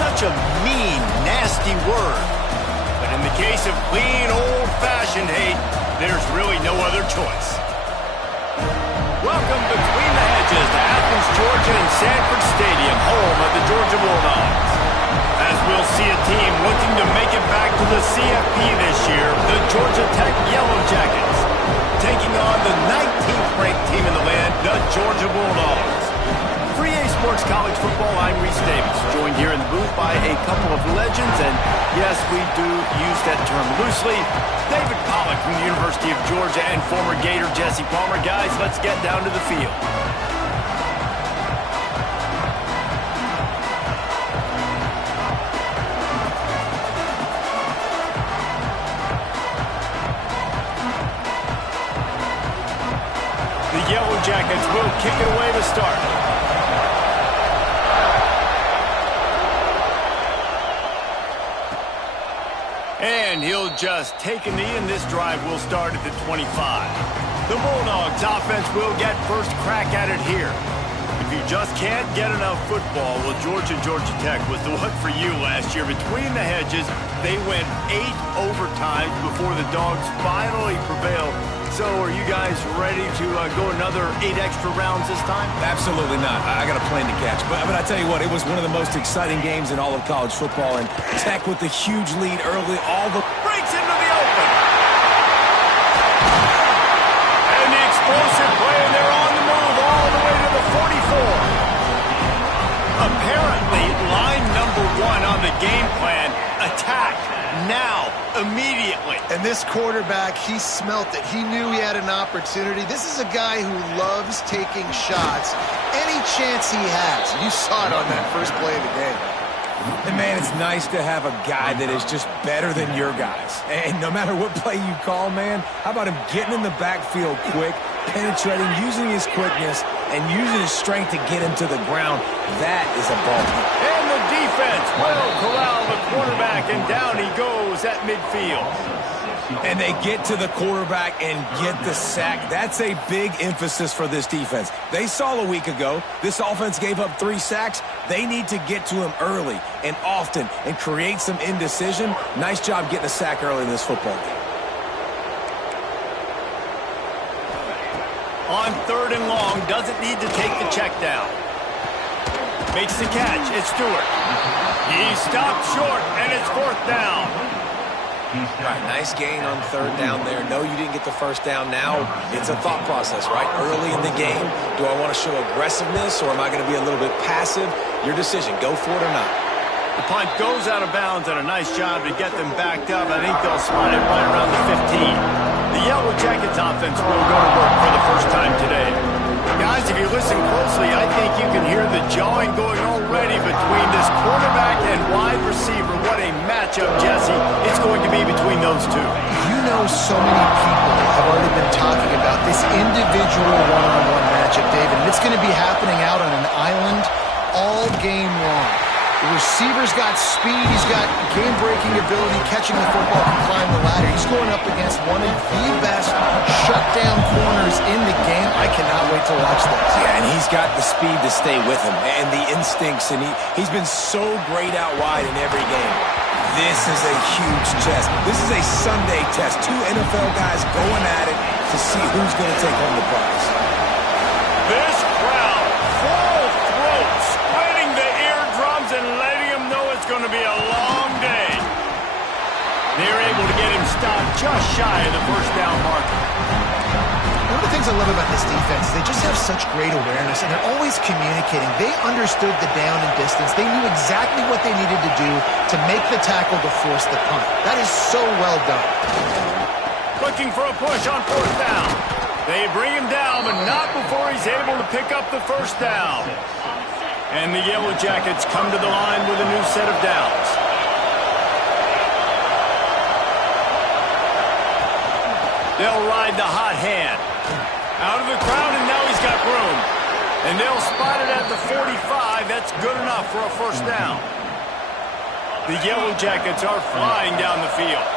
such a mean, nasty word. But in the case of clean, old-fashioned hate, there's really no other choice. Welcome between the hedges to Athens, Georgia and Sanford Stadium, home of the Georgia Bulldogs. As we'll see a team looking to make it back to the CFP this year, the Georgia Tech Yellow Jackets, taking on the 19th ranked team in the land, the Georgia Bulldogs. For EA Sports College Football, I'm Reese Davis, joined here in the booth by a couple of legends, and yes, we do use that term loosely. David Pollack from the University of Georgia and former Gator Jesse Palmer. Guys, let's get down to the field. The Yellow Jackets will kick it away to start. And he'll just take a knee, and this drive will start at the 25. The Bulldogs offense will get first crack at it here. If you just can't get enough football, well, Georgia Tech was the one for you last year. Between the hedges, they went 8 overtimes before the Dogs finally prevailed. So are you guys ready to go another 8 extra rounds this time? Absolutely not. I got a plan to catch. But I tell you what, it was one of the most exciting games in all of college football. And Tech with the huge lead early, breaks into the open. And the explosive play, and they're on the move all the way to the 44. Apparently, line number 1 on the game plan, attack now, immediately. And this quarterback, he smelt it. He knew he had an opportunity. This is a guy who loves taking shots any chance he has. You saw it on that first play of the game. And, man, it's nice to have a guy that is just better than your guys. And no matter what play you call, man, how about him getting in the backfield quick, penetrating, using his quickness, and using his strength to get him to the ground? That is a ball. And the defense will corral the quarterback, and down he goes at midfield. And they get to the quarterback and get the sack. That's a big emphasis for this defense. They saw a week ago, this offense gave up 3 sacks. They need to get to him early and often and create some indecision. Nice job getting a sack early in this football game. On 3rd and long, doesn't need to take the check down. Makes the catch. It's Stewart. He stopped short, and it's 4th down. Right, nice gain on 3rd down there. No, you didn't get the 1st down. Now it's a thought process, right? Early in the game, do I want to show aggressiveness, or am I going to be a little bit passive? Your decision. Go for it or not. The punt goes out of bounds, and a nice job to get them backed up. I think they'll spot it right around the 15. The Yellow Jackets offense will go to work for the first time today. Guys, if you listen closely, I think you can hear the jawing going already between this quarterback and wide receiver. What a matchup, Jesse, it's going to be between those two. You know, so many people have already been talking about this individual one-on-one matchup, David. And it's going to be happening out on an island all game long. The receiver's got speed, he's got game-breaking ability, catching the football, can climb the ladder. He's going up against one of the best shutdown corners in the game. I cannot wait to watch this. Yeah, and he's got the speed to stay with him and the instincts, and he's been so great out wide in every game. This is a huge test. This is a Sunday test. 2 NFL guys going at it to see who's going to take home the prize. This crowd, full throat, splitting the eardrums and letting him know it's going to be a long day. They're able to get him stopped just shy of the 1st down marker. One of the things I love about this defense is they just have such great awareness, and they're always communicating. They understood the down and distance. They knew exactly what they needed to do to make the tackle to force the punt. That is so well done. Looking for a push on 4th down. They bring him down, but not before he's able to pick up the 1st down. And the Yellow Jackets come to the line with a new set of downs. They'll ride the hot hand. Out of the crowd, and now he's got room. And they'll spot it at the 45. That's good enough for a 1st down. The Yellow Jackets are flying down the field.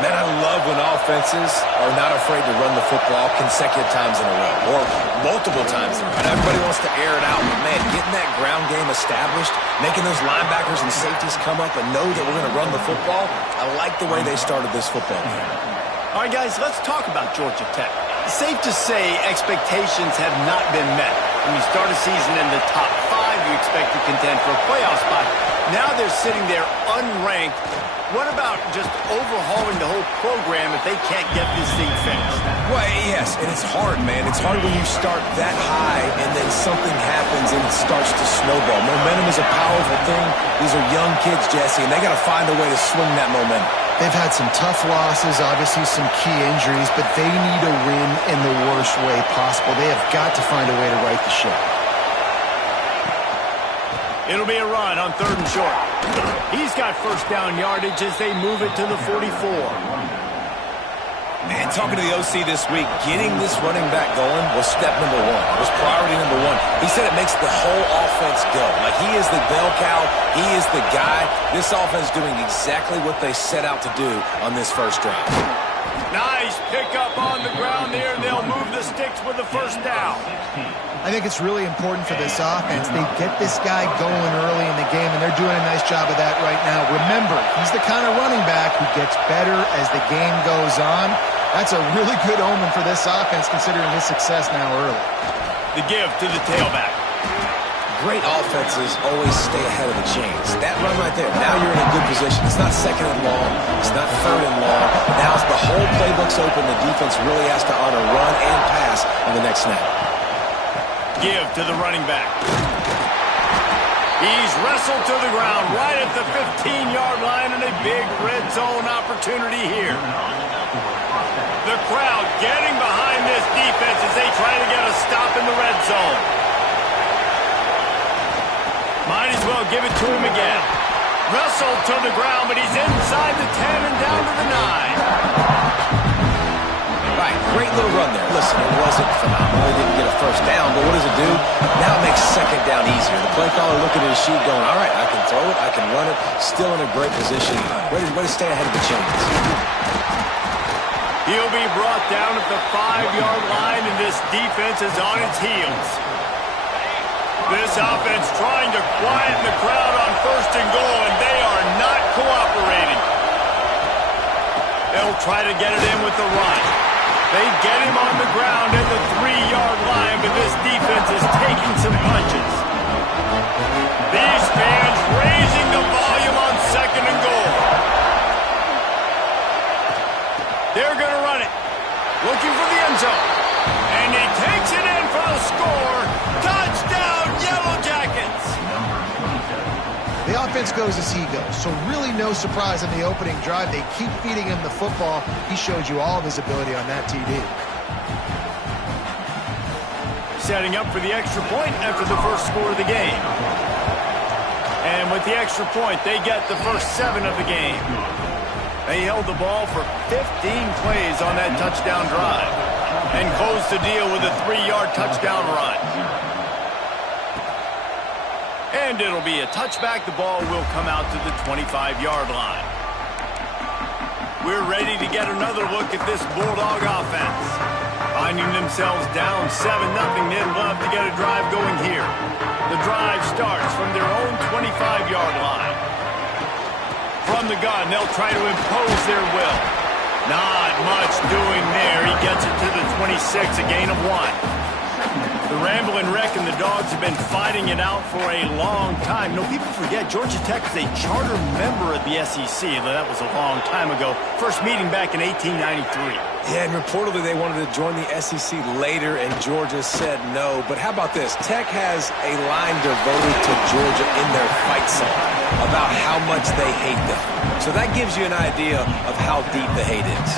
Man, I love when offenses are not afraid to run the football consecutive times in a row or multiple times in a row. And everybody wants to air it out, but man, getting that ground game established, making those linebackers and safeties come up and know that we're going to run the football. I like the way they started this football game. All right, guys, let's talk about Georgia Tech. It's safe to say expectations have not been met. When you start a season in the top 5, you expect to contend for a playoff spot. Now they're sitting there unranked. What about just overhauling the whole program if they can't get this thing fixed? Well, yes, and it's hard, man. It's hard when you start that high and then something happens and it starts to snowball. Momentum is a powerful thing. These are young kids, Jesse, and they got to find a way to swing that momentum. They've had some tough losses, obviously some key injuries, but they need a win in the worst way possible. They have got to find a way to right the ship. It'll be a run on 3rd and short. He's got first down yardage as they move it to the 44. Man, talking to the OC this week, getting this running back going was step number 1. Was priority number 1. He said it makes the whole offense go. Like, he is the bell cow. He is the guy. This offense doing exactly what they set out to do on this first drive. Nice pickup on the ground there. They'll move the sticks with the first down. I think it's really important for this offense. They get this guy going early in the game, and they're doing a nice job of that right now. Remember, he's the kind of running back who gets better as the game goes on. That's a really good omen for this offense, considering his success now early. The give to the tailback. Great offenses always stay ahead of the chains. That run right there, now you're in a good position. It's not 2nd and long. It's not 3rd and long. Now the whole playbook's open. The defense really has to honor run and pass on the next snap. Give to the running back. He's wrestled to the ground right at the 15-yard line, and a big red zone opportunity here. The crowd getting behind this defense as they try to get a stop in the red zone. Might as well give it to him again. Wrestled to the ground, but he's inside the 10 and down to the 9. Right, great little run there. Listen, it wasn't phenomenal. He didn't get a first down, but what does it do? Now it makes 2nd down easier. The play caller looking at his sheet going, all right, I can throw it, I can run it. Still in a great position. Way to stay ahead of the chains. He'll be brought down at the 5-yard line, and this defense is on its heels. This offense trying to quieten the crowd on 1st and goal, and they are not cooperating. They'll try to get it in with the run. They get him on the ground at the 3-yard line, but this defense is taking some punches. These fans raising the volume on 2nd and goal. They're going to run it. Looking for the end zone. And he takes it in for the score. Touchdown, Yellow Jackets. The offense goes as he goes, so really no surprise on the opening drive. They keep feeding him the football. He showed you all of his ability on that TD. Setting up for the extra point after the first score of the game. And with the extra point, they get the first 7 of the game. They held the ball for 15 plays on that touchdown drive and closed the deal with a 3-yard touchdown run. And it'll be a touchback. The ball will come out to the 25-yard line. We're ready to get another look at this Bulldog offense. Finding themselves down 7-0, they'd love to get a drive going here. The drive starts from their own 25-yard line. From the gun, they'll try to impose their will. Not much doing there. He gets it to the 26, a gain of 1. The Ramblin' Wreck and the Dogs have been fighting it out for a long time. No, people forget, Georgia Tech is a charter member of the SEC. That was a long time ago. First meeting back in 1893. Yeah, and reportedly they wanted to join the SEC later, and Georgia said no. But how about this? Tech has a line devoted to Georgia in their fight song about how much they hate them. So that gives you an idea of how deep the hate is.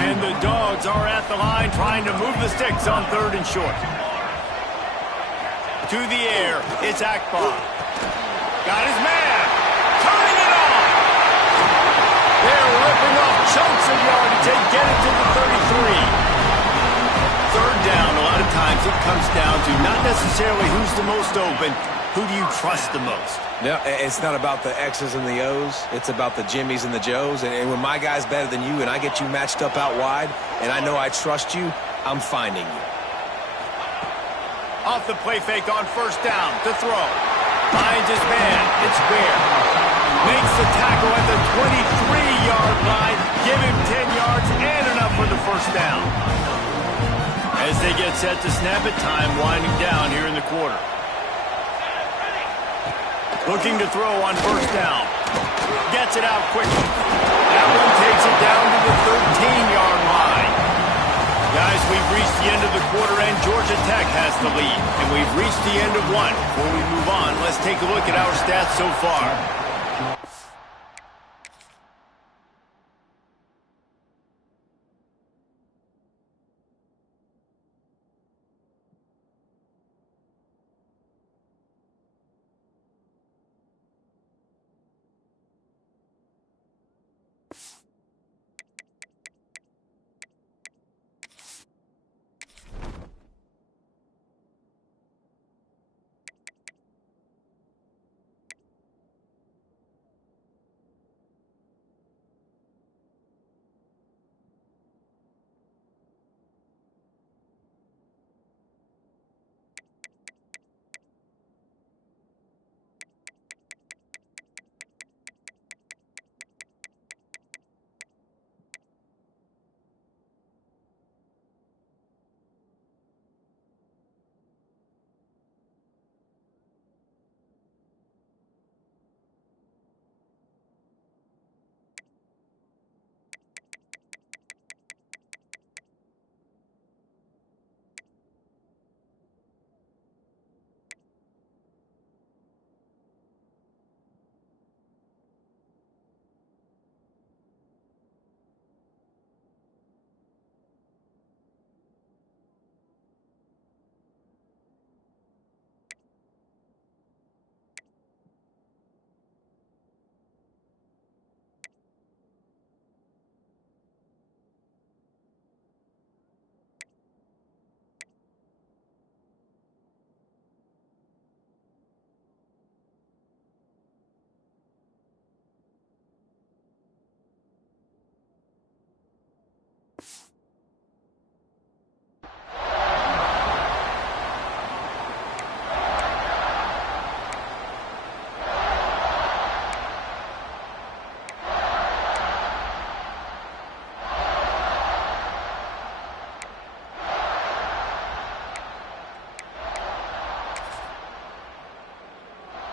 And the Dogs are at the line trying to move the sticks on 3rd and short. To the air, it's Akbar. Got his man. Turning it on. They're ripping off chunks of yardage. They get it to the 33. 3rd down, a lot of times it comes down to not necessarily who's the most open, who do you trust the most? No, it's not about the X's and the O's. It's about the Jimmys and the Joes. And when my guy's better than you and I get you matched up out wide and I know I trust you, I'm finding you. Off the play fake on 1st down to throw. Finds his man. It's Ware. Makes the tackle at the 23-yard line. Give him 10 yards and enough for the first down. As they get set to snap it, time winding down here in the quarter. Looking to throw on first down. Gets it out quickly. That one takes it down to the 13-yard line. Guys, we've reached the end of the quarter, and Georgia Tech has the lead. And we've reached the end of one. Before we move on, let's take a look at our stats so far.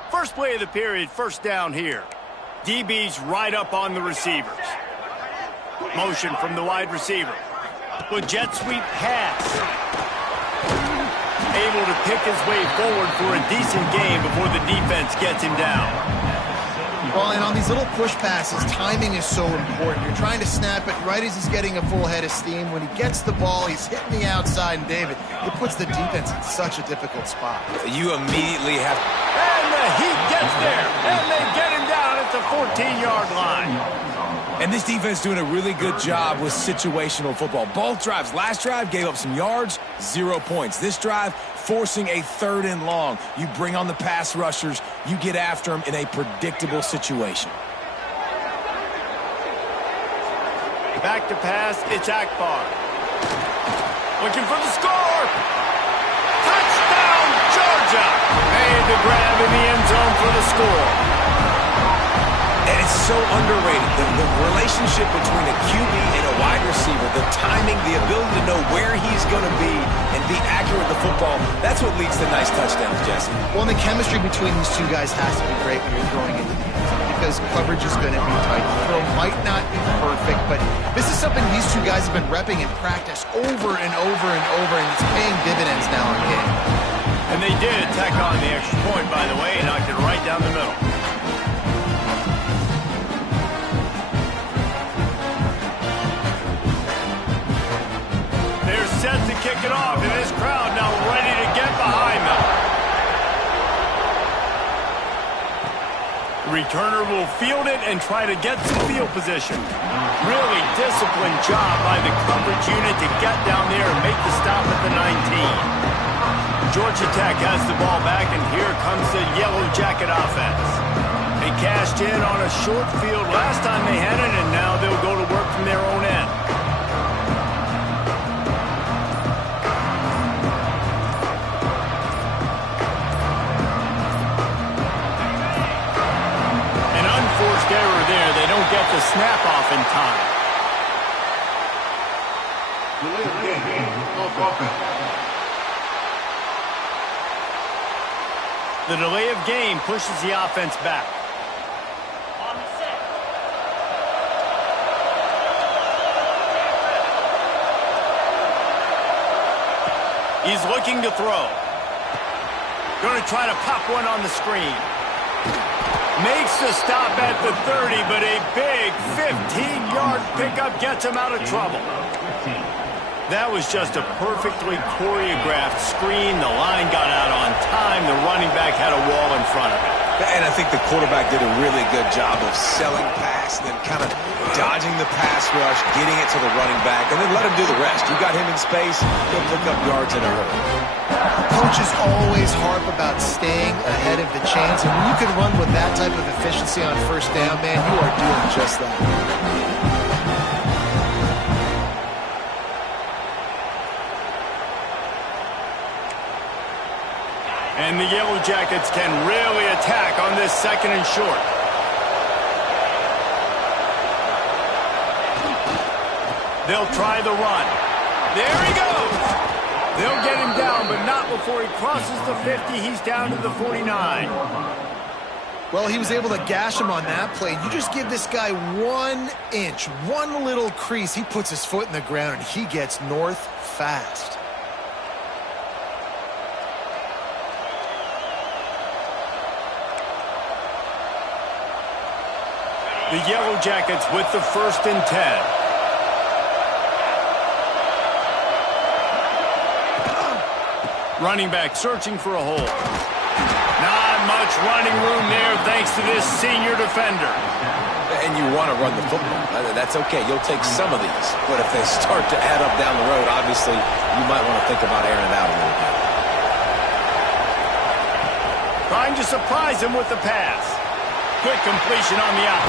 First play of the period, first down here. DB's right up on the receivers. Motion from the wide receiver. With jet sweep pass. Able to pick his way forward for a decent gain before the defense gets him down. Well, and on these little push passes, timing is so important. You're trying to snap it right as he's getting a full head of steam. When he gets the ball, he's hitting the outside, and David, it puts the defense in such a difficult spot. You immediately have... And the heat gets there, and they get him down at the 14-yard line. And this defense doing a really good job with situational football. Both drives. Last drive gave up some yards, 0 points. This drive, forcing a 3rd and long. You bring on the pass rushers. You get after them in a predictable situation. Back to pass. It's Akbar. Looking for the score. Touchdown, Georgia. Made the grab in the end zone for the score. And it's so underrated. The relationship between a QB and a wide receiver, the timing, the ability to know where he's going to be and be accurate with the football, that's what leads to nice touchdowns, Jesse. Well, and the chemistry between these two guys has to be great when you're throwing into the end zone because coverage is going to be tight. The throw might not be perfect, but this is something these two guys have been repping in practice over and over and over, and it's paying dividends now in game. And they did tack on the extra point, by the way, and knocked it right down the middle. They're set to kick it off, and this crowd now ready to get behind them. The returner will field it and try to get some field position. Really disciplined job by the coverage unit to get down there and make the stop at the 19. Georgia Tech has the ball back, and here comes the Yellow Jacket offense. They cashed in on a short field last time they had it, and now they'll go to work from their own end. don't get the snap off in time. The delay of game pushes the offense back. He's looking to throw. Going to try to pop one on the screen. Makes the stop at the 30, but a big 15-yard pickup gets him out of trouble. That was just a perfectly choreographed screen. The line got out on time. The running back had a wall in front of it. And I think the quarterback did a really good job of selling pass, then kind of dodging the pass rush, getting it to the running back, and then let him do the rest. You got him in space, he'll pick up yards in a hurry. Coaches always harp about staying ahead of the chains, and when you can run with that type of efficiency on first down, man, you are doing just that. And the Yellow Jackets can really attack on this second and short. They'll try the run. There he goes. They'll get him down, but not before he crosses the 50. He's down to the 49. Well, he was able to gash him on that play. You just give this guy 1 inch, one little crease. He puts his foot in the ground, and he gets north fast. The Yellow Jackets with the 1st and 10. Running back searching for a hole. Not much running room there thanks to this senior defender. And you want to run the football. That's okay. You'll take some of these. But if they start to add up down the road, obviously, you might want to think about airing it out a little bit. Trying to surprise him with the pass. Quick completion on the out.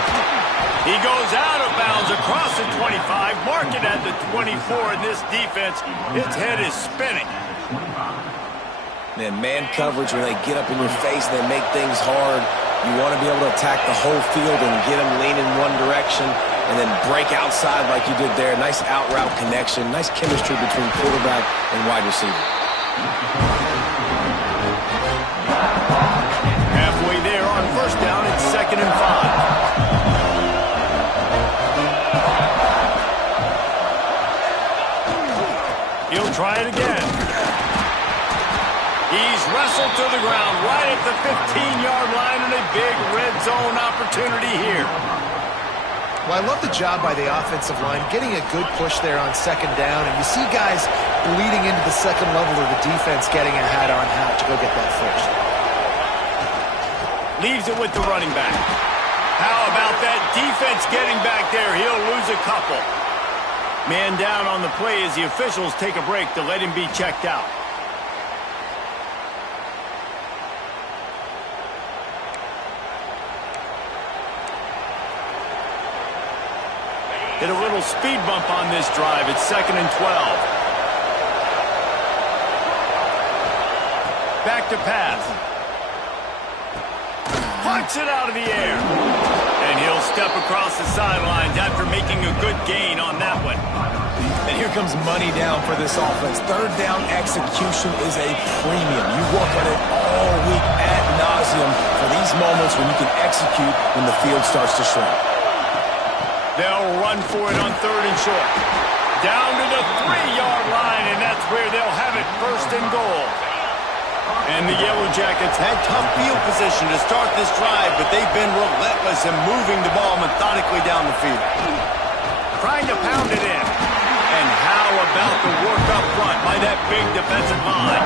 He goes out of bounds across the 25, mark it at the 24, and this defense, its head is spinning. Man coverage, when they get up in your face, they make things hard. You want to be able to attack the whole field and get them leaning one direction and then break outside like you did there. Nice out route connection, nice chemistry between quarterback and wide receiver. Halfway there on first down, it's 2nd and 5. He'll try it again. He's wrestled to the ground right at the 15-yard line, and a big red zone opportunity here. Well, I love the job by the offensive line, getting a good push there on 2nd down, and you see guys bleeding into the second level of the defense getting a hat on hat to go get that first. Leaves it with the running back. How about that defense getting back there? He'll lose a couple. Man down on the play as the officials take a break to let him be checked out. Hit a little speed bump on this drive. It's 2nd and 12. Back to pass. Punts it out of the air. And he'll step across the sidelines after making a good gain on that one. And here comes money down for this offense. 3rd down execution is a premium. You work on it all week ad nauseum for these moments when you can execute when the field starts to shrink. They'll run for it on 3rd and short. Down to the 3-yard line, and that's where they'll have it 1st and goal. And the Yellow Jackets had tough field position to start this drive, but they've been relentless in moving the ball methodically down the field. Trying to pound it in. And how about the work up front by that big defensive line?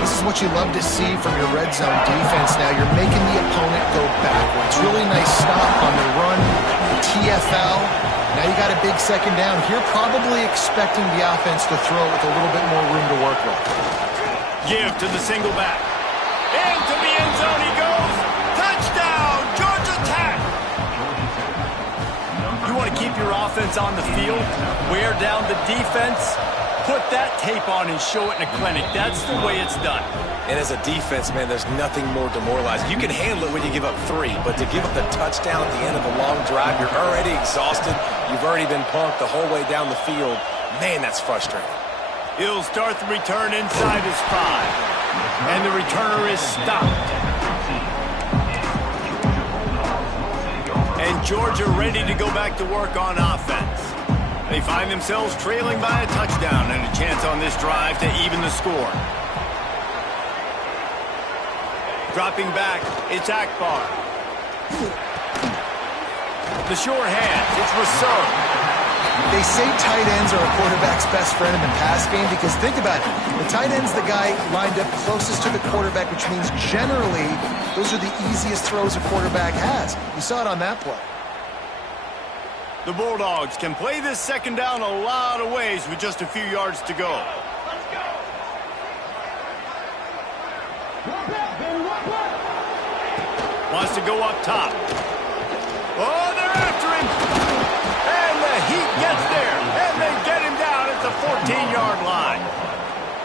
This is what you love to see from your red zone defense now. You're making the opponent go backwards. Really nice stop on the run, TFL. Now you got a big 2nd down. Here probably expecting the offense to throw with a little bit more room to work with. Give to the single back. Into the end zone he goes. Touchdown, Georgia Tech! You want to keep your offense offense on the field, wear down the defense, put that tape on and show it in a clinic. That's the way it's done. And as a defense, man, there's nothing more demoralizing. You can handle it when you give up 3, but to give up the touchdown at the end of a long drive, you're already exhausted. You've already been punked the whole way down the field. Man, that's frustrating. He'll start the return inside his 5. And the returner is stopped. And Georgia ready to go back to work on offense. They find themselves trailing by a touchdown and a chance on this drive to even the score. Dropping back, it's Akbar. The short hands, it's Rousseau. They say tight ends are a quarterback's best friend in the pass game because think about it. The tight end's the guy lined up closest to the quarterback, which means generally those are the easiest throws a quarterback has. You saw it on that play. The Bulldogs can play this second down a lot of ways with just a few yards to go. Wants to go up top. Oh, they're after him. And the Heat gets there. And they get him down at the 14-yard line.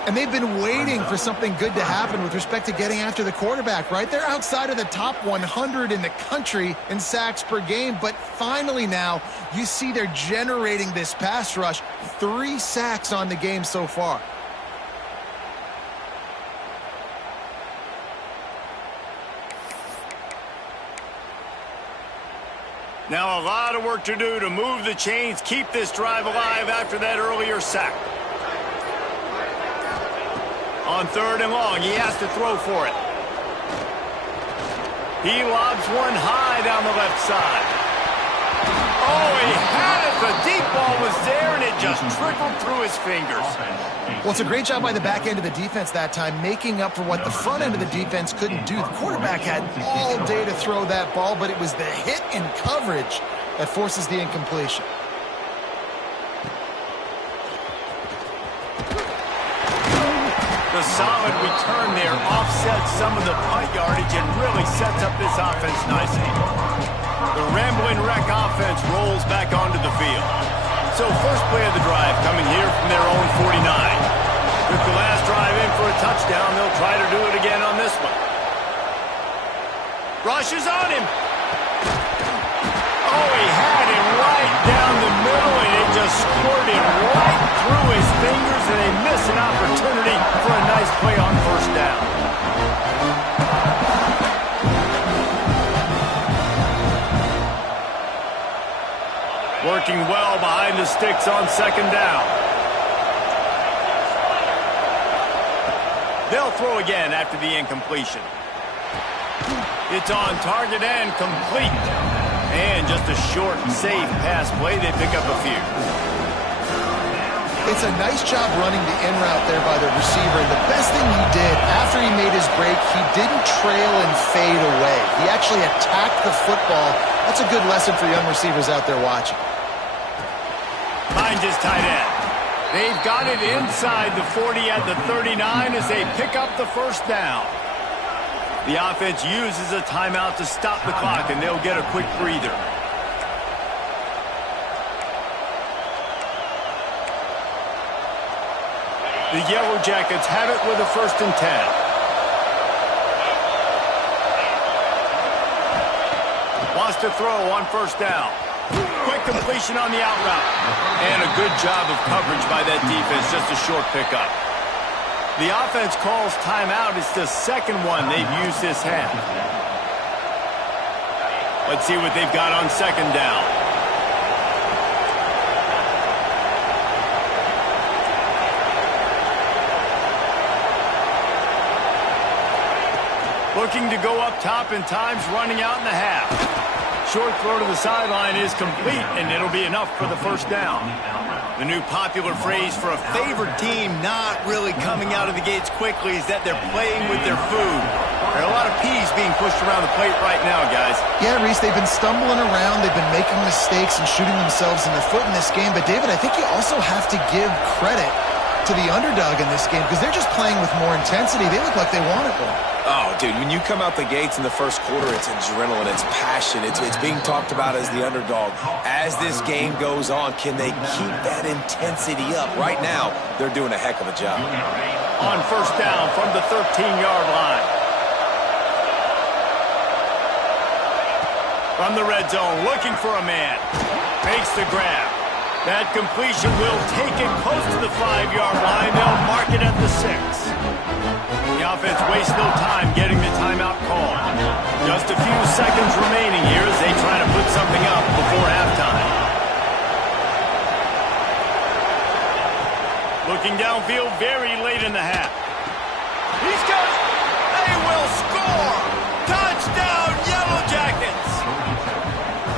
And they've been waiting for something good to happen with respect to getting after the quarterback, right? They're outside of the top 100 in the country in sacks per game, but finally now you see they're generating this pass rush. 3 sacks on the game so far. Now a lot of work to do to move the chains, keep this drive alive after that earlier sack. On 3rd and long, he has to throw for it. He lobs one high down the left side. Oh, he had it. The deep ball was there, and it just trickled through his fingers. Well, it's a great job by the back end of the defense that time, making up for what the front end of the defense couldn't do. The quarterback had all day to throw that ball, but it was the hit in coverage that forces the incompletion. The solid return there offsets some of the punt yardage and really sets up this offense nicely. The Rambling Wreck offense rolls back onto the field. So first play of the drive coming here from their own 49. Took the last drive in for a touchdown. They'll try to do it again on this one. Rush is on him. Oh, he had him right down the middle, and it just squirted right through his fingers, and they miss an opportunity for a nice play on first down. Working well behind the sticks on second down. They'll throw again after the incompletion. It's on target and complete. And just a short, safe pass play. They pick up a few. It's a nice job running the in route there by the receiver. And the best thing he did after he made his break, he didn't trail and fade away. He actually attacked the football. That's a good lesson for young receivers out there watching. Finds his tight end. They've got it inside the 40 at the 39 as they pick up the first down. The offense uses a timeout to stop the clock, and they'll get a quick breather. The Yellow Jackets have it with a 1st and 10. Wants to throw on first down. Quick completion on the out route. And a good job of coverage by that defense, just a short pickup. The offense calls timeout. It's the second one they've used this half. Let's see what they've got on second down. Looking to go up top, and time's running out in the half. Short throw to the sideline is complete, and it'll be enough for the first down. The new popular phrase for a favored team not really coming out of the gates quickly is that they're playing with their food. There are a lot of peas being pushed around the plate right now, guys. Yeah, Reese, they've been stumbling around. They've been making mistakes and shooting themselves in the foot in this game. But, David, I think you also have to give credit to the underdog in this game because they're just playing with more intensity. They look like they want it more. Oh, dude, when you come out the gates in the first quarter, it's adrenaline, it's passion, it's being talked about as the underdog. As this game goes on, can they keep that intensity up? Right now, they're doing a heck of a job. On first down from the 13-yard line. From the red zone, looking for a man. Makes the grab. That completion will take it close to the 5-yard line. They'll mark it at the 6. The offense wastes no time getting the timeout call. Just a few seconds remaining here as they try to put something up before halftime. Looking downfield very late in the half. He's got it. They will score. Touchdown, Yellow Jackets.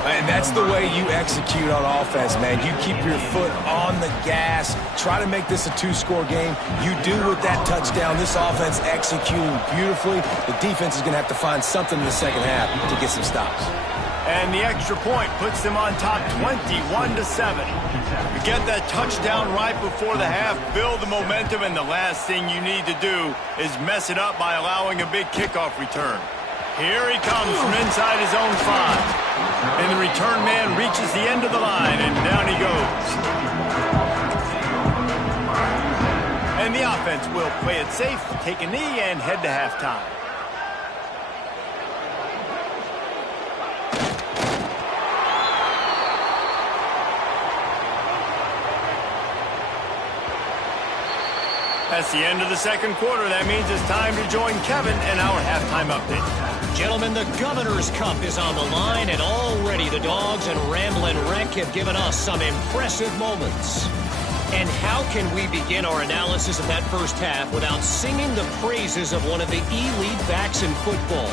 And that's the way you execute on offense, man. You keep your foot on the gas. Try to make this a 2-score game. You do with that touchdown. This offense executing beautifully. The defense is going to have to find something in the second half to get some stops. And the extra point puts them on top 21-7. You get that touchdown right before the half, build the momentum, and the last thing you need to do is mess it up by allowing a big kickoff return. Here he comes from inside his own 5. And the return man reaches the end of the line, and down he goes. And the offense will play it safe, take a knee, and head to halftime. That's the end of the second quarter. That means it's time to join Kevin in our halftime update. Gentlemen, the Governor's Cup is on the line, and already the Dogs and Ramblin' Wreck have given us some impressive moments. And how can we begin our analysis of that first half without singing the praises of one of the elite backs in football?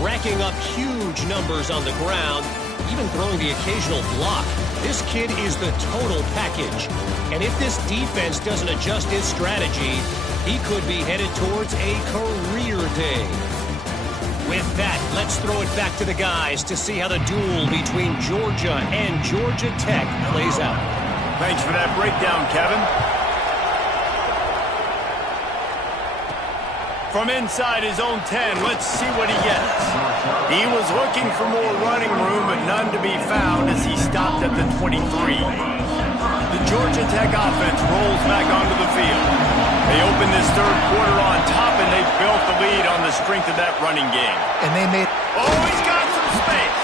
Racking up huge numbers on the ground, even throwing the occasional block. This kid is the total package. And if this defense doesn't adjust his strategy, he could be headed towards a career day. With that, let's throw it back to the guys to see how the duel between Georgia and Georgia Tech plays out. Thanks for that breakdown, Kevin. From inside his own 10, let's see what he gets. He was looking for more running room, but none to be found as he stopped at the 23. The Georgia Tech offense rolls back onto the field. They open this third quarter on top, and they built the lead on the strength of that running game. And they made... Oh, he's got some space.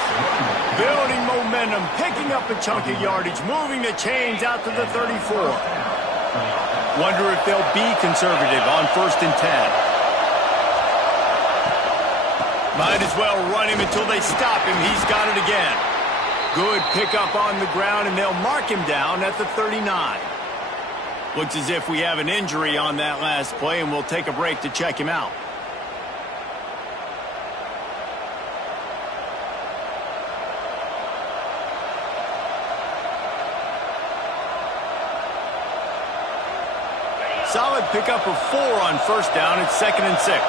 Building momentum, picking up a chunk of yardage, moving the chains out to the 34. Wonder if they'll be conservative on 1st and 10. Might as well run him until they stop him. He's got it again. Good pickup on the ground, and they'll mark him down at the 39. Looks as if we have an injury on that last play, and we'll take a break to check him out. Solid pickup of 4 on 1st down. It's 2nd and 6.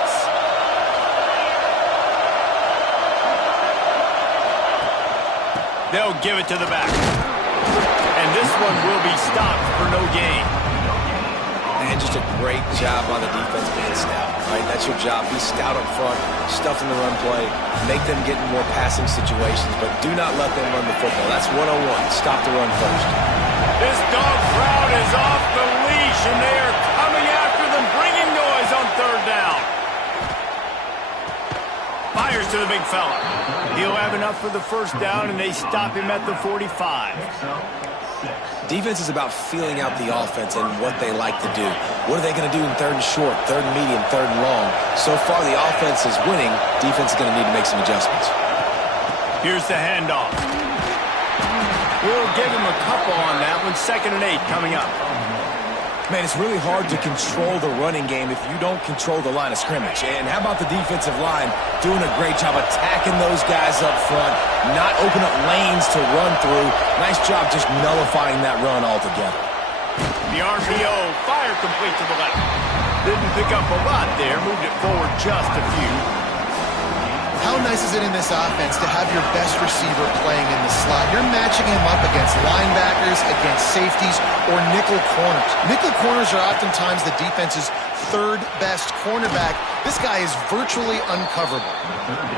They'll give it to the back. And this one will be stopped for no gain. Man, just a great job on the defense being stout, right? That's your job. Be stout up front, stuff in the run play, make them get in more passing situations, but do not let them run the football. That's 101. Stop the run first. This dog crowd is off the leash, and they are coming after them, bringing noise on 3rd down. Fires to the big fella. He'll have enough for the 1st down, and they stop him at the 45. Defense is about feeling out the offense and what they like to do. What are they going to do in 3rd and short, 3rd and medium, 3rd and long? So far, the offense is winning. Defense is going to need to make some adjustments. Here's the handoff. We'll give him a couple on that one. 2nd and 8 coming up. Man, it's really hard to control the running game if you don't control the line of scrimmage. And how about the defensive line doing a great job attacking those guys up front, not open up lanes to run through. Nice job just nullifying that run altogether. The RPO, fire complete to the left. Didn't pick up a lot there, moved it forward just a few. How nice is it in this offense to have your best receiver playing in the slot? You're matching him up against linebackers, against safeties, or nickel corners. Nickel corners are oftentimes the defense's third best cornerback. This guy is virtually uncoverable.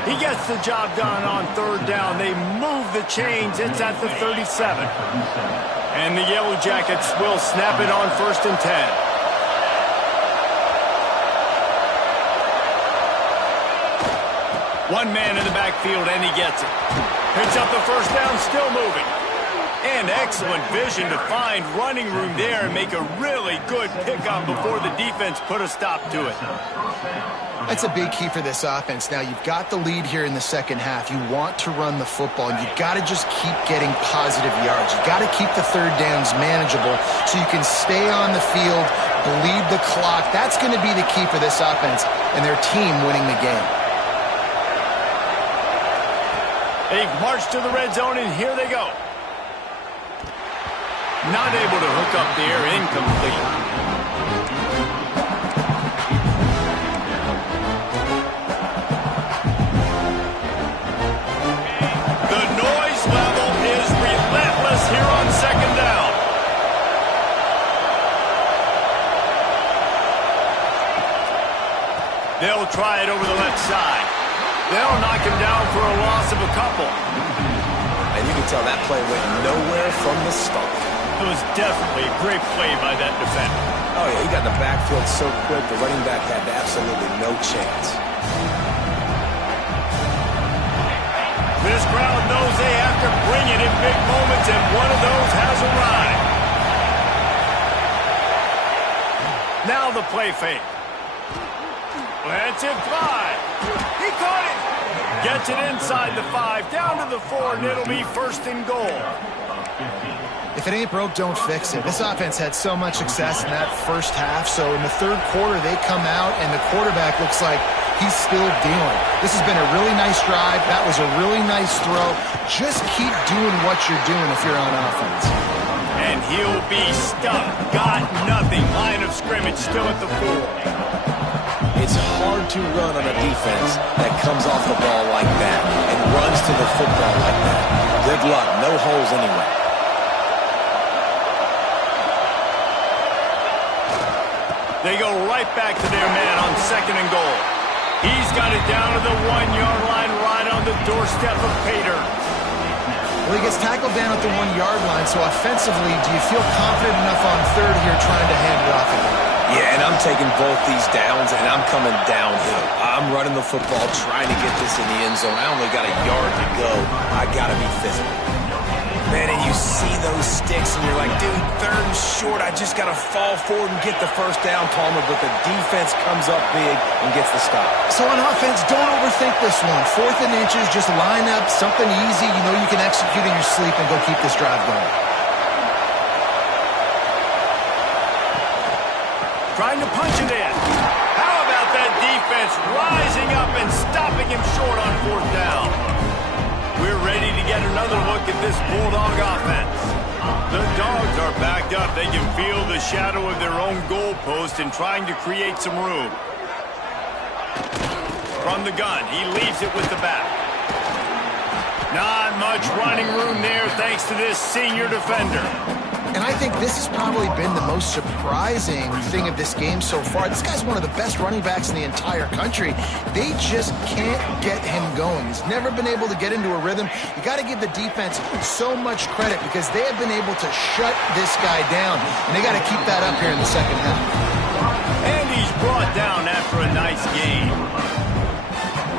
He gets the job done on third down. They move the chains. It's at the 37. And the Yellow Jackets will snap it on 1st and 10. One man in the backfield, and he gets it. Picks up the first down, still moving. And excellent vision to find running room there and make a really good pickup before the defense put a stop to it. That's a big key for this offense. Now, you've got the lead here in the second half. You want to run the football, and you've got to just keep getting positive yards. You've got to keep the third downs manageable so you can stay on the field, bleed the clock. That's going to be the key for this offense and their team winning the game. They march to the red zone, and here they go. Not able to hook up there, incomplete. The noise level is relentless here on 2nd down. They'll try it over the left side. They'll knock him down for a loss of a couple. And you can tell that play went nowhere from the start. It was definitely a great play by that defender. Oh, yeah, he got in the backfield so quick, the running back had absolutely no chance. This crowd knows they have to bring it in big moments, and one of those has arrived. Now the play fake. Let's it fly. He caught it. Gets it inside the 5, down to the 4, and it'll be 1st and goal. If it ain't broke, don't fix it. This offense had so much success in that first half, so in the third quarter, they come out, and the quarterback looks like he's still dealing. This has been a really nice drive. That was a really nice throw. Just keep doing what you're doing if you're on offense. And he'll be stuck. Got nothing. Line of scrimmage still at the 4. It's hard to run on a defense that comes off the ball like that and runs to the football like that. Good luck. No holes anyway. They go right back to their man on 2nd and goal. He's got it down to the 1-yard line, right on the doorstep of Pater. Well, he gets tackled down at the 1-yard line, so offensively, do you feel confident enough on third here trying to hand it off again? Yeah, and I'm taking both these downs, and I'm coming downhill. I'm running the football, trying to get this in the end zone. I only got a yard to go. I got to be physical. Man, and you see those sticks, and you're like, dude, 3rd and short. I just got to fall forward and get the first down, Palmer, but the defense comes up big and gets the stop. So on offense, don't overthink this one. 4th and inches, just line up, something easy. You know you can execute in your sleep and go keep this drive going. Trying to punch it in. How about that defense rising up and stopping him short on 4th down? We're ready to get another look at this Bulldog offense. The Dogs are backed up. They can feel the shadow of their own goalpost and trying to create some room. From the gun, he leaves it with the back. Not much running room there thanks to this senior defender. And I think this has probably been the most surprising thing of this game so far. This guy's one of the best running backs in the entire country. They just can't get him going. He's never been able to get into a rhythm. You got to give the defense so much credit because they have been able to shut this guy down. And they got to keep that up here in the second half. And he's brought down after a nice game.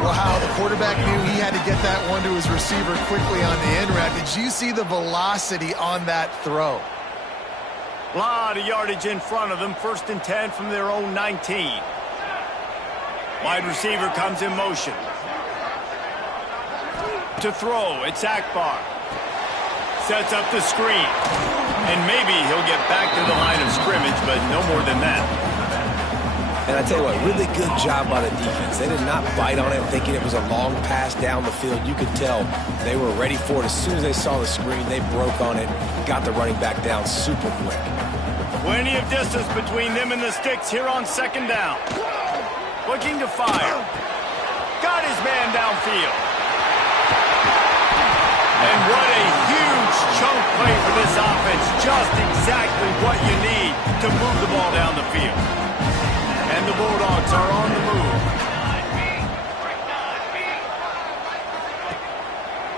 Wow, the quarterback knew he had to get that one to his receiver quickly on the end route. Did you see the velocity on that throw? A lot of yardage in front of them. 1st and 10 from their own 19. Wide receiver comes in motion. To throw, it's Akbar. Sets up the screen. And maybe he'll get back to the line of scrimmage, but no more than that. And I tell you what, really good job by the defense. They did not bite on it thinking it was a long pass down the field. You could tell they were ready for it. As soon as they saw the screen, they broke on it, got the running back down super quick. Plenty of distance between them and the sticks here on 2nd down. Looking to fire. Got his man downfield. And what a huge chunk play for this offense. Just exactly what you need to move the ball down the field. And the Bulldogs are on the move.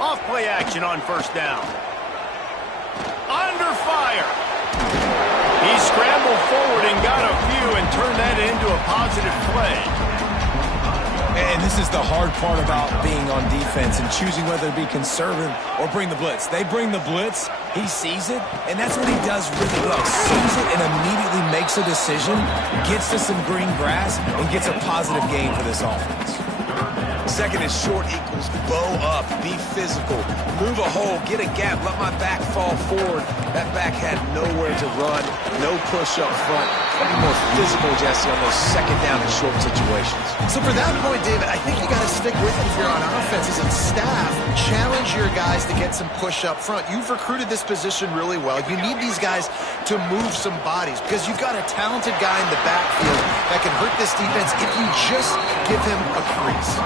Off play action on first down. Under fire. He scrambled forward and got a few and turned that into a positive play. And this is the hard part about being on defense and choosing whether to be conservative or bring the blitz. They bring the blitz, he sees it, and that's what he does really well. Sees it and immediately makes a decision, gets to some green grass, and gets a positive gain for this offense. Second and short equals bow up, be physical, move a hole, get a gap, let my back fall forward. That back had nowhere to run, no push up front. Be more physical, Jesse, on those second down and short situations. So for that point, David, I think you got to stick with it if you're on offense. As a staff, challenge your guys to get some push up front. You've recruited this position really well. You need these guys to move some bodies because you've got a talented guy in the backfield that can hurt this defense if you just give him a crease.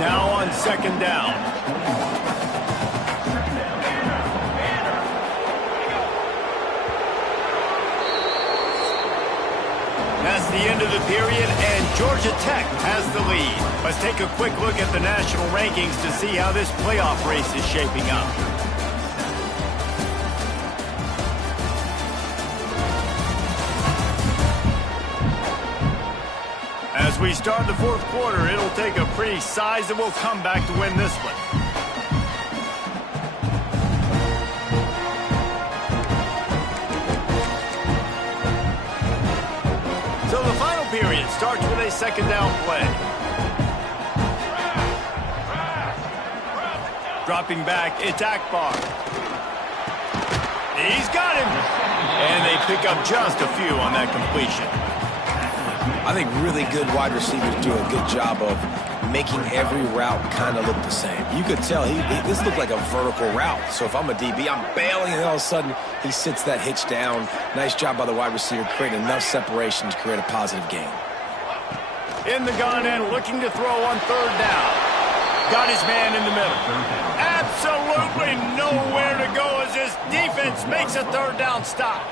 Now on second down. That's the end of the period, and Georgia Tech has the lead. Let's take a quick look at the national rankings to see how this playoff race is shaping up. As we start the fourth quarter, it'll take a pretty sizable comeback to win this one. So the final period starts with a second down play. Dropping back, it's Akbar. He's got him. And they pick up just a few on that completion. I think really good wide receivers do a good job of making every route kind of look the same. You could tell this looked like a vertical route. So if I'm a DB, I'm bailing, and all of a sudden he sits that hitch down. Nice job by the wide receiver creating enough separation to create a positive gain. In the gun and looking to throw on third down. Got his man in the middle. Absolutely nowhere to go as his defense makes a third down stop.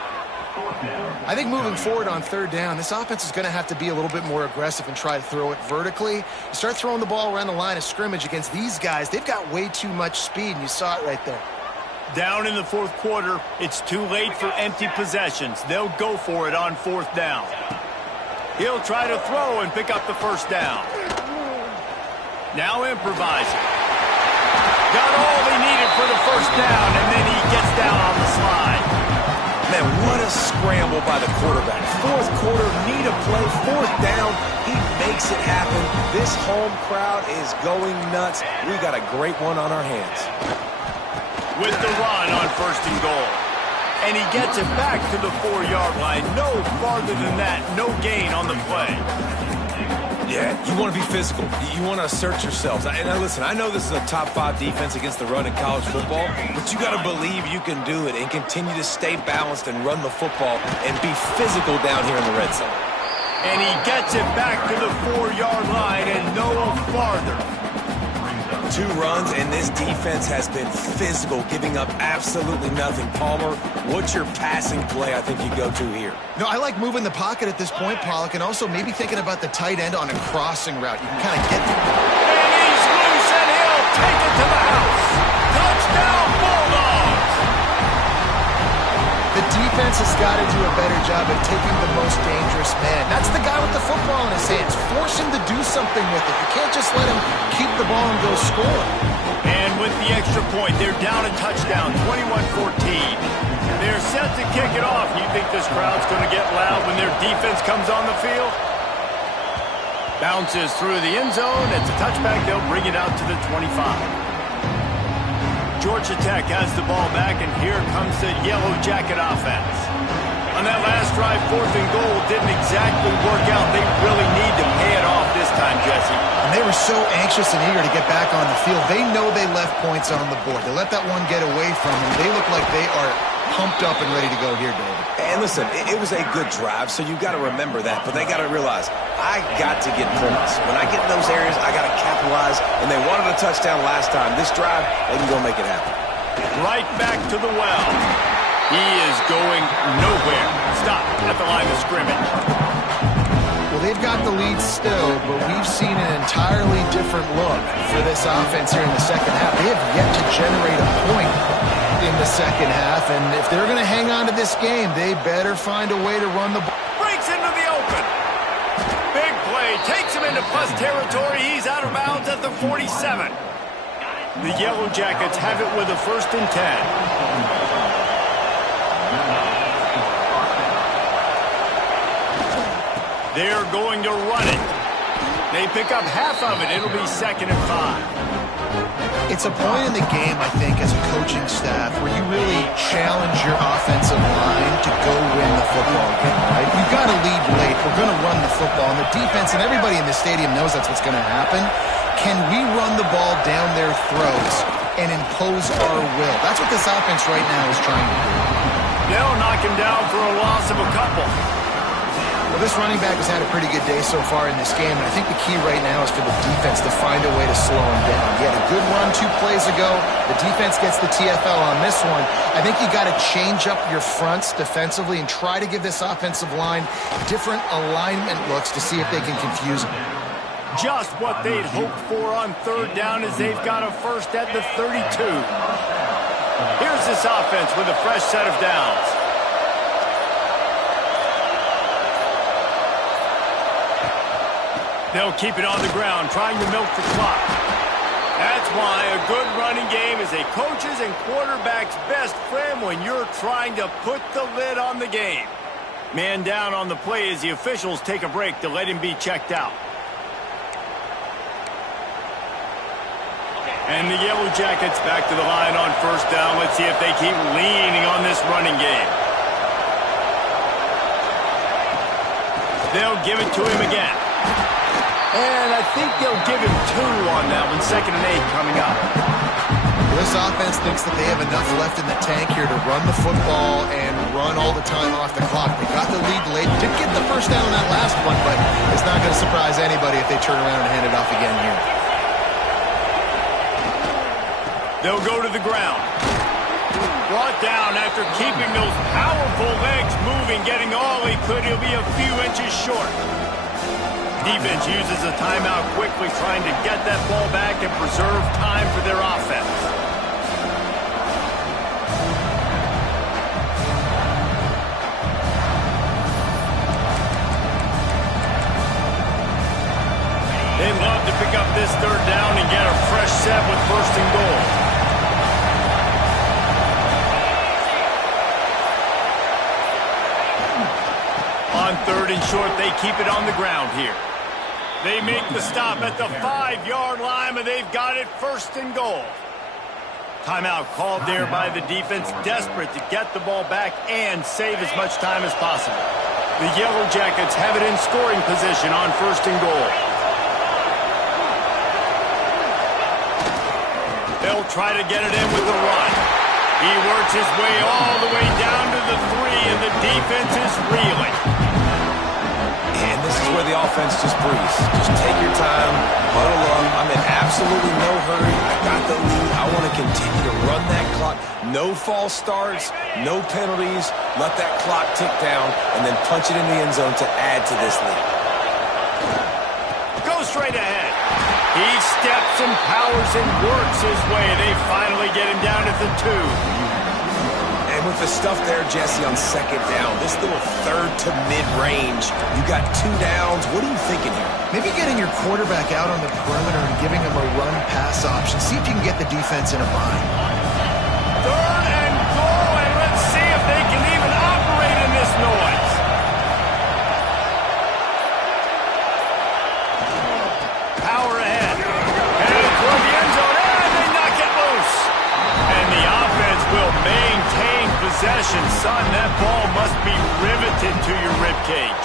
I think moving forward on third down, this offense is going to have to be a little bit more aggressive and try to throw it vertically. You start throwing the ball around the line of scrimmage against these guys, they've got way too much speed, and you saw it right there. Down in the fourth quarter, it's too late for empty possessions. They'll go for it on fourth down. He'll try to throw and pick up the first down. Now improvising. Got all he needed for the first down, and then he gets down on the slide. Man, what a scramble by the quarterback. Fourth quarter, need a play, fourth down. He makes it happen. This home crowd is going nuts. We got a great one on our hands. With the run on first and goal. And he gets it back to the 4-yard line. No farther than that. No gain on the play. Yeah, you want to be physical. You want to assert yourselves. And listen, I know this is a top 5 defense against the run in college football, but you got to believe you can do it and continue to stay balanced and run the football and be physical down here in the red zone. And he gets it back to the 4-yard line and no farther. 2 runs, and this defense has been physical, giving up absolutely nothing. Palmer, what's your passing play I think you go to here? No, I like moving the pocket at this point, Pollock, and also maybe thinking about the tight end on a crossing route. You can kind of get there. And he's loose, and he'll take it to the house. Touchdown, Bulldogs! The defense has got to do a better job of taking the most dangerous man. That's the guy with the football in his hands. Force him to do something with it. You can't just let him keep the ball and go score. And with the extra point, they're down a touchdown, 21-14. They're set to kick it off. You think this crowd's going to get loud when their defense comes on the field? Bounces through the end zone. It's a touchback. They'll bring it out to the 25. Georgia Tech has the ball back, and here comes the Yellow Jacket offense. On that last drive, fourth and goal didn't exactly work out. They really need to pay it off this time, Jesse. And they were so anxious and eager to get back on the field. They know they left points on the board. They let that one get away from them. They look like they are pumped up and ready to go here, David. And listen, it was a good drive, so you got to remember that. But they got to realize, I got to get points. When I get in those areas, I got to capitalize. And they wanted a touchdown last time. This drive, they can go make it happen. Right back to the well. He is going nowhere. Stop at the line of scrimmage. Well, they've got the lead still, but we've seen an entirely different look for this offense here in the second half. They have yet to generate a point in the second half, and if they're going to hang on to this game, they better find a way to run the ball. Breaks into the open. Big play. Takes him into plus territory. He's out of bounds at the 47. The Yellow Jackets have it with a 1st and 10. They're going to run it. They pick up half of it. It'll be 2nd and 5. It's a point in the game, I think, as a coaching staff where you really challenge your offensive line to go win the football game, right? You've got to lead late. We're going to run the football. And the defense and everybody in the stadium knows that's what's going to happen. Can we run the ball down their throats and impose our will? That's what this offense right now is trying to do. They'll knock him down for a loss of a couple. Well, this running back has had a pretty good day so far in this game, and I think the key right now is for the defense to find a way to slow him down. He had a good run 2 plays ago. The defense gets the TFL on this one. I think you got to change up your fronts defensively and try to give this offensive line different alignment looks to see if they can confuse him. Just what they'd hoped for on 3rd down as they've got a 1st at the 32. Here's this offense with a fresh set of downs. They'll keep it on the ground, trying to milk the clock. That's why a good running game is a coach's and quarterback's best friend when you're trying to put the lid on the game. Man down on the play as the officials take a break to let him be checked out. And the Yellow Jackets back to the line on 1st down. Let's see if they keep leaning on this running game. They'll give it to him again. And I think they'll give him 2 on that one. 2nd and 8 coming up. This offense thinks that they have enough left in the tank here to run the football and run all the time off the clock. They got the lead late. Didn't get the 1st down on that last one, but it's not going to surprise anybody if they turn around and hand it off again here. They'll go to the ground. Brought down after keeping those powerful legs moving, getting all he could. He'll be a few inches short. Defense uses a timeout quickly, trying to get that ball back and preserve time for their offense. They'd love to pick up this 3rd down and get a fresh set with 1st and goal. On 3rd and short, they keep it on the ground here. They make the stop at the 5-yard line, but they've got it 1st and goal. Timeout called there by the defense, desperate to get the ball back and save as much time as possible. The Yellow Jackets have it in scoring position on 1st and goal. They'll try to get it in with the run. He works his way all the way down to the 3, and the defense is reeling. And this is where the offense just breathes. Just take your time, huddle up. I'm in absolutely no hurry. I got the lead. I want to continue to run that clock. No false starts, no penalties. Let that clock tick down, and then punch it in the end zone to add to this lead. Go straight ahead. He steps and powers and works his way. They finally get him down at the 2. And with the stuff there, Jesse, on 2nd down, this little 3rd to mid-range, you got 2 downs. What are you thinking here? Maybe getting your quarterback out on the perimeter and giving him a run-pass option. See if you can get the defense in a bind. 3rd and goal, and let's see if they can even operate in this noise. Power ahead. Headed toward the end zone, and they knock it loose. And the offense will maintain possession. Son, that ball must be riveted to your ribcage.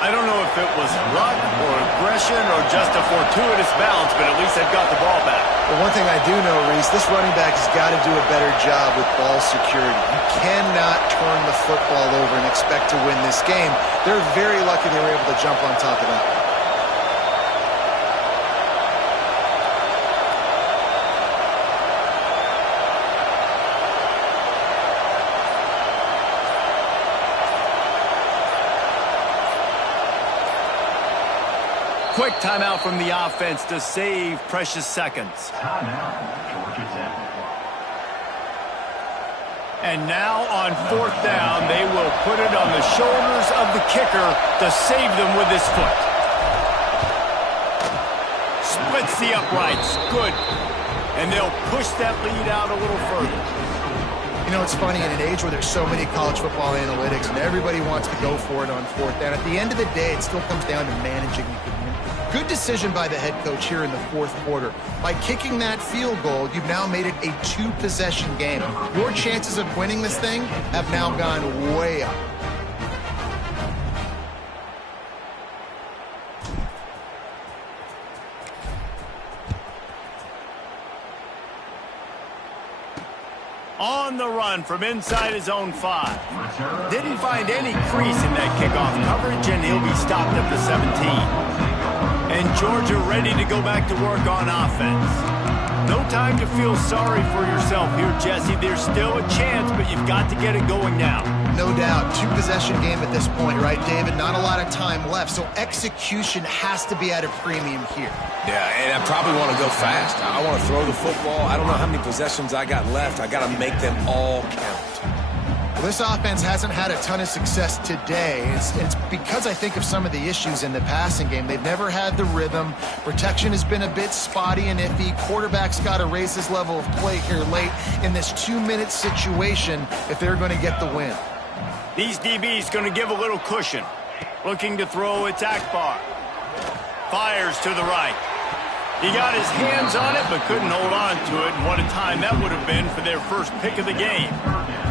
I don't know if it was luck or aggression or just a fortuitous bounce, but at least they've got the ball back. Well, one thing I do know, Reese, this running back has got to do a better job with ball security. You cannot turn the football over and expect to win this game. They're very lucky they were able to jump on top of that. Quick timeout from the offense to save precious seconds. Timeout, Georgia Tech. And now on 4th down, they will put it on the shoulders of the kicker to save them with his foot. Splits the uprights. Good. And they'll push that lead out a little further. You know, it's funny, in an age where there's so many college football analytics and everybody wants to go for it on 4th down, at the end of the day, it still comes down to managing the game. Good decision by the head coach here in the 4th quarter. By kicking that field goal, you've now made it a 2-possession game. Your chances of winning this thing have now gone way up. On the run from inside his own 5. Didn't find any crease in that kickoff coverage, and he'll be stopped at the 17. And Georgia ready to go back to work on offense. No time to feel sorry for yourself here, Jesse. There's still a chance, but you've got to get it going now. No doubt. 2-possession game at this point, right, David? Not a lot of time left, so execution has to be at a premium here. Yeah, and I probably want to go fast. I want to throw the football. I don't know how many possessions I got left. I got to make them all count. Well, this offense hasn't had a ton of success today. It's because I think of some of the issues in the passing game. They've never had the rhythm. Protection has been a bit spotty and iffy. Quarterback's got to raise his level of play here late in this 2-minute situation if they're going to get the win. These DBs going to give a little cushion. Looking to throw, it's Akbar. Fires to the right. He got his hands on it but couldn't hold on to it, and what a time that would have been for their first pick of the game.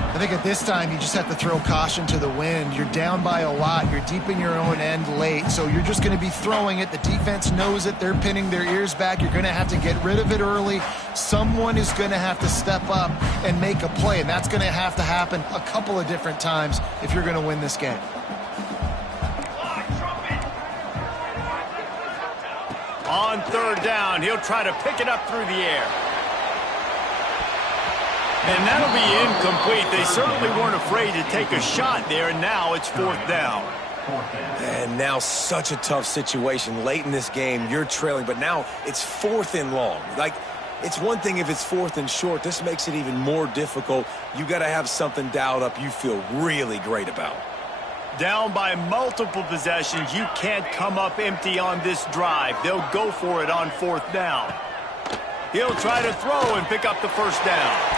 I think at this time you just have to throw caution to the wind. You're down by a lot. You're deep in your own end late, so you're just going to be throwing it. The defense knows it. They're pinning their ears back. You're going to have to get rid of it early. Someone is going to have to step up and make a play, and that's going to have to happen a couple of different times if you're going to win this game. On 3rd down, he'll try to pick it up through the air. And that'll be incomplete. They certainly weren't afraid to take a shot there, and now it's 4th down. And now such a tough situation. Late in this game, you're trailing, but now it's 4th and long. Like, it's one thing if it's 4th and short. This makes it even more difficult. You got to have something dialed up you feel really great about. Down by multiple possessions, you can't come up empty on this drive. They'll go for it on 4th down. He'll try to throw and pick up the 1st down.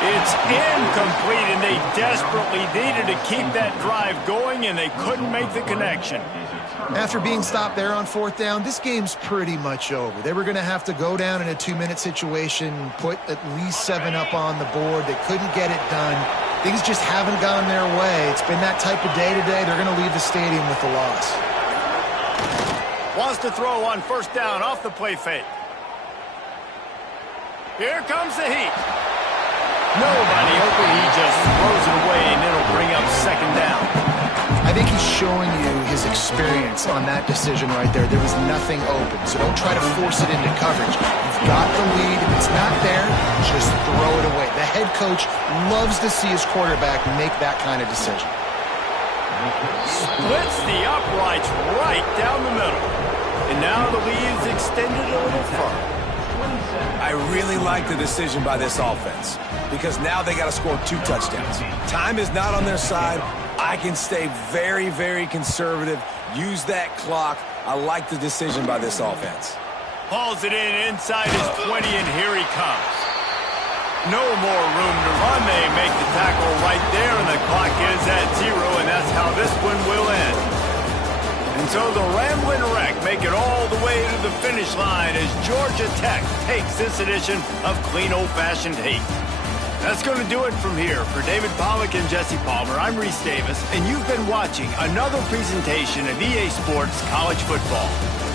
It's incomplete, and they desperately needed to keep that drive going, and they couldn't make the connection. After being stopped there on 4th down, this game's pretty much over. They were going to have to go down in a 2-minute situation, put at least 7 up on the board. They couldn't get it done. Things just haven't gone their way. It's been that type of day today. They're going to leave the stadium with the loss. Wants to throw on 1st down off the play fake. Here comes the heat. Nobody open. He just throws it away, and it'll bring up 2nd down. I think he's showing you his experience on that decision right there. There was nothing open, so don't try to force it into coverage. You've got the lead. If it's not there, just throw it away. The head coach loves to see his quarterback make that kind of decision. Splits the uprights right down the middle. And now the lead's extended a little further. I really like the decision by this offense because now they got to score 2 touchdowns. Time is not on their side. I can stay very, very conservative, use that clock. I like the decision by this offense. Hauls it in inside his 20, and here he comes. No more room to run. They make the tackle right there, and the clock is at 0, and that's how this one will end. And so the Ramblin' Wreck make it all the way to the finish line as Georgia Tech takes this edition of Clean Old-Fashioned Hate. That's going to do it from here. For David Pollack and Jesse Palmer, I'm Reese Davis, and you've been watching another presentation of EA Sports College Football.